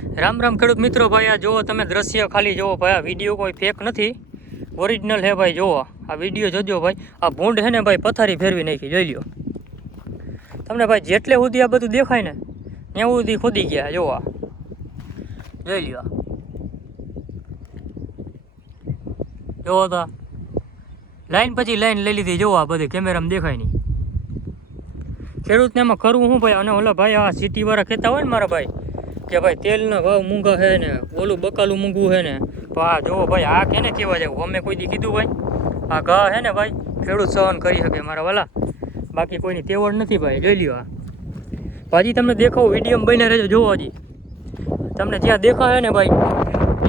રામ રામ ખેડૂત મિત્રો ભાઈ, આ જુઓ તમે દ્રશ્ય ખાલી જુઓ ભાઈ, આ વીડિયો કોઈ ફેક નથી. ઓરિજિનલ હે ભાઈ, જુઓ. આ વીડિયો જોજો ભાઈ. આ ભૂંડ હે ને ભાઈ, પથારી ફેરવી નાખી, જોઈ લ્યો. તમને ભાઈ, જેટલે સુધી આ બધું દેખાય ને, ત્યાં સુધી ખોદી ગયા, જુઓ જોઈ લ્યો. જુઓ તો. લાઈન પછી લાઈન લઈ લીધી, જુઓ આ બધી કેમેરામાં દેખાય નહીં. ખેડૂતને એમાં કરવું શું ભાઈ? અને ઓલા ભાઈ, આ સિટીવાળા કહેતા હોય ને મારા ભાઈ કે ભાઈ તેલના ભાવ મૂંઘા છે ને, ઓલું બકાલું મૂંઘું છે ને, તો આ જુઓ ભાઈ, આ કેને કહેવા જાય અમે કોઈ દી કીધું ભાઈ? આ ઘા છે ને ભાઈ, ખેડૂત સહન કરી શકે મારા વાલા. બાકી કોઈની તેવડ નથી ભાઈ, જોઈ લ્યો આ. ભાજી તમને દેખાવ વીડિયો બને રહેજો, જોવો હજી. તમને જ્યાં દેખાય ને ભાઈ,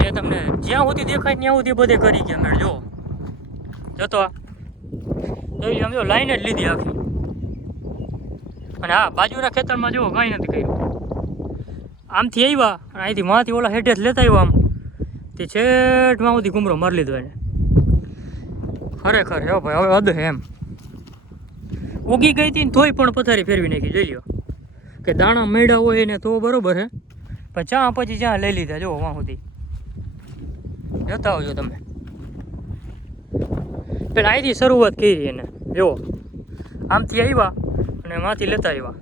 એ તમને જ્યાં સુધી દેખાય ત્યાં સુધી બધે કરી ગયા મેળ જુઓ જતો જોઈ લ્યો, આમ જો લાઈન જ લીધી આખી. અને હા બાજુના ખેતરમાં જુઓ, કાંઈ નથી કર્યું. આમથી આવ્યા અને અહીંથી માથી ઓલા હેઠે જ લેતા આવ્યા આમ. તે છેઠમાં સુધી ઘૂમરો મારી લીધો એને. ખરેખર, હે ભાઈ, હવે હદ એમ. ઉગી ગઈ હતી ને તોય પણ પથારી ફેરવી નાખી, જોઈ લ્યો. કે દાણા મળ્યા હોય ને તો બરોબર હે. પણ ચા પછી ચા લઈ લીધા, જો વાં સુધી. જતા આવજો તમે. પેલા અહીંથી શરૂઆત કરી એને. જુઓ આમથી આવ્યા અને માંથી લેતા આવ્યા.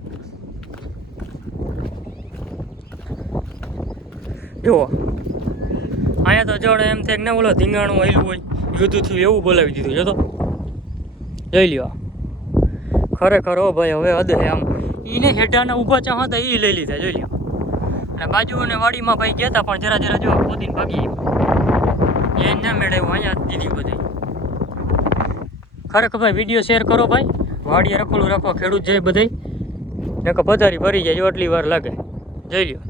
જુઓ અહીંયા તો જોડે એમ થાય ને બોલો ધીંગાણું આવેલું હોય, યુદ્ધ થયું એવું બોલાવી દીધું જો તો જોઈ લ્યો. ખરેખર હો ભાઈ, હવે હદ હે આમ. એને હેઠાને ઊભા ચા હતા એ લઈ લીધા, જોઈ લ્યો. અને બાજુ અને વાડીમાં ભાઈ ગયા પણ જરા જરા જો પોતીને ભાગી એ ના મેળવ્યું, અહીંયા દીધી બધી. ખરેખર ભાઈ, વીડિયો શેર કરો ભાઈ. વાડીએ રખોલું રાખો ખેડૂત જાય બધાય. નકર પધારી ભરી જાય એટલી વાર લાગે. જોઈ લ્યો.